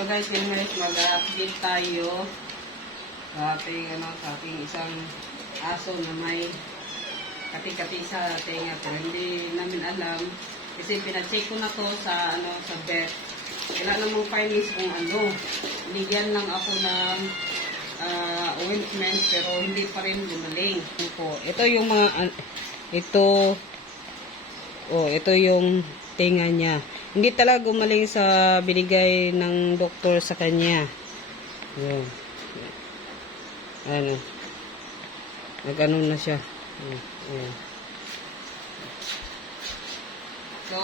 So guys, ngayon guys, mag-update tayo sa ating, ano, sa ating isang aso na may kati-kati sa tenga. Pero hindi namin alam kasi pina-check ko na to sa ano sa vet. Wala namang findings kung ano. Binigyan lang ako ng ah, ointment pero hindi pa rin gumaling. Ito yung mga ito oh ito yung tenga niya. Hindi talaga gumaling sa binigay ng doktor sa kanya. Yun. Ano? Nag-ano na siya. Ayan. So,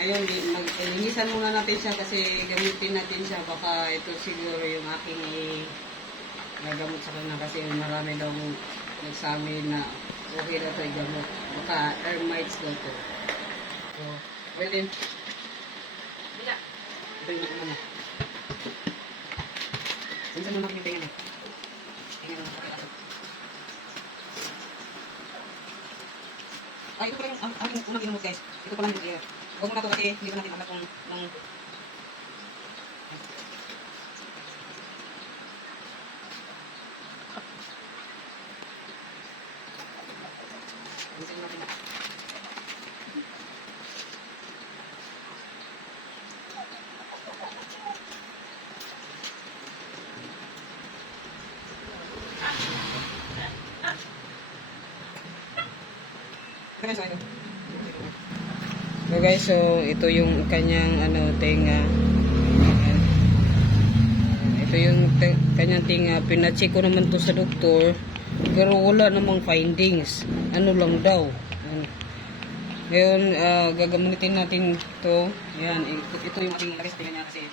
ngayon, nag-inisan muna natin siya kasi gamitin natin siya. Baka ito siguro yung aking i- gagamot sa kanya kasi marami daw nagsabi na okay na ito gamot. Baka termites daw to. So, pwede. Bila. Ito yung ano. Minsan mo nakin tingnan eh. Tingnan mo nakin Ay, ito pala yung ang aking unang ginamot guys. Ito pala yung Huwag mo na ito kasi hindi pa natin alam kung nang... So guys, so ito yung kanyang ano. Ayan. Ito yung kanyang tenga. Pina-check ko naman to sa doktor. Pero wala namang findings. Ano lang daw. Ayan. Ngayon, ah, gagamitin natin to. Ayan, ito, yung ating laki sa tenga niya kasi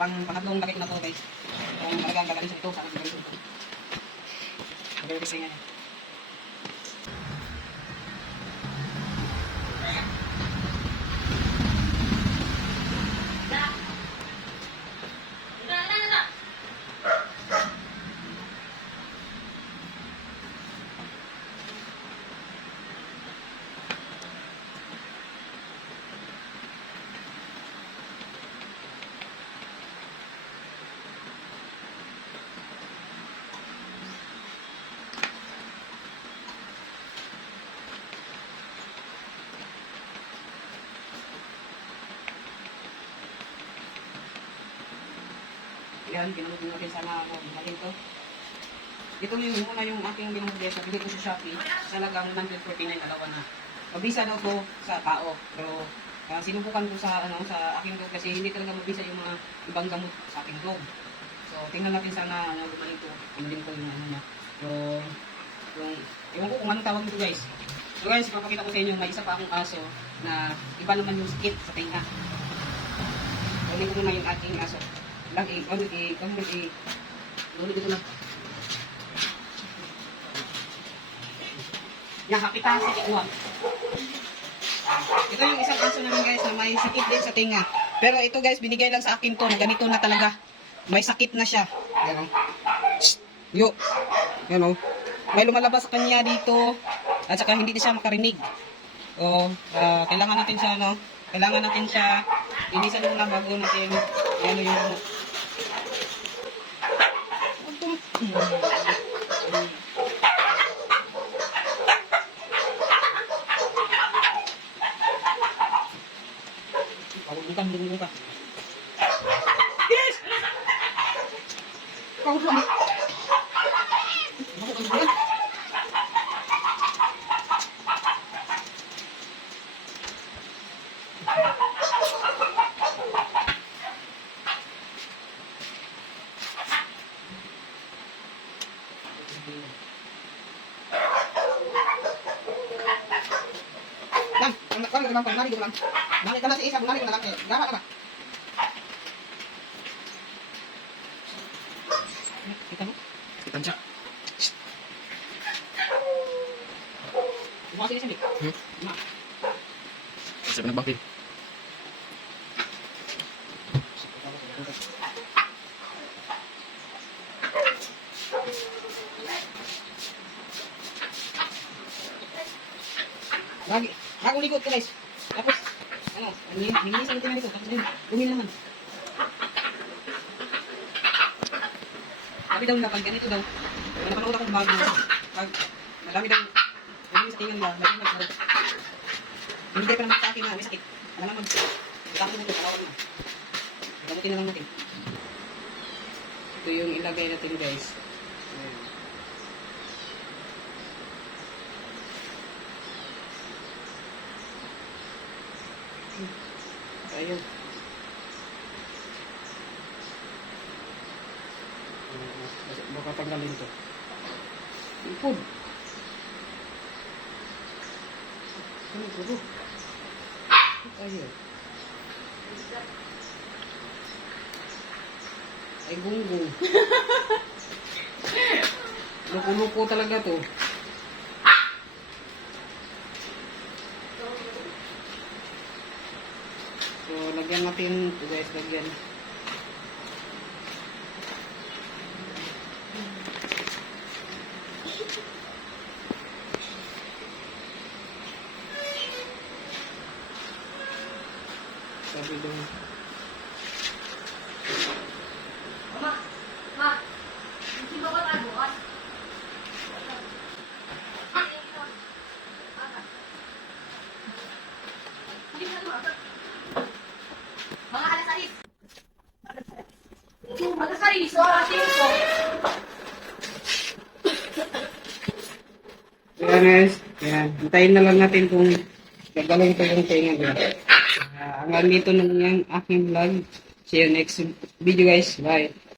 pang pangatlong laki na to guys. Kung talagang gagaling sa ito, sa ating gagawin ito. Gagawin sa tenga niya. Yan, ginamot din natin sana ako. To. Ito yung muna yung aking ginamot guys. Nabili ko sa Shopee. Sa lagang 149 alawa na. Mabisa daw to sa tao. Pero uh, sinubukan ko sa ano sa aking dog kasi hindi talaga mabisa yung mga ibang gamot sa aking dog. So, tingnan natin sana ano, gumaling to. Hindi ko yung ano niya. Pero, yung, ewan ko kung anong tawag nito guys. So guys, papakita ko sa inyo, may isa pa akong aso na iba naman yung sakit sa tinga. Kunin ko muna yung aking aso. Lang ano eh, ano eh, lulit ito na. Yan, kapitan sa ikuha. Ito yung isang aso namin guys na may sakit din sa tinga. Pero ito guys, binigay lang sa akin to na ganito na talaga. May sakit na siya. Yan o. Shh! Yo. Yan o. May lumalabas sa kanya dito. At saka hindi siya makarinig. O, ah, kailangan natin siya, no? Kailangan natin siya inisan muna bago natin ano yung 嗯。嗯嗯嗯嗯嗯嗯嗯 ang kami naman pag narinig ko lang. Narinig ka na sa isa, narinig ko na lang. Eh, Gama ka ba? Kita mo? Kita siya. Bukas isa, Vic. Hmm? Ma. Siya pa nagbakil. Lagi, bagong likod ko guys. Tapos, ano, Nilisan ko na dito. Tapos yun, bumili naman. Sabi daw na pag ganito daw, napanood akong bago. Pag marami daw, marami sa tingin ba, marami daw. Hindi pa naman sa akin na, may sakit. Ano naman, itakin mo ito, kawawan mo. Gamutin na lang natin. Ito yung ilagay natin guys. Ayan. Ayun. Baka tanggalin to. Ipod. Ano ito? Ayun. Ay, gunggong. Luko-luko talaga to. So, lagyan natin ito guys, lagyan. Sabi daw. Kaya guys, kaya hintayin na lang natin kung gagalaw ito yung tenga guys. Uh, hanggang dito lang yung aking vlog. See you next video guys. Bye.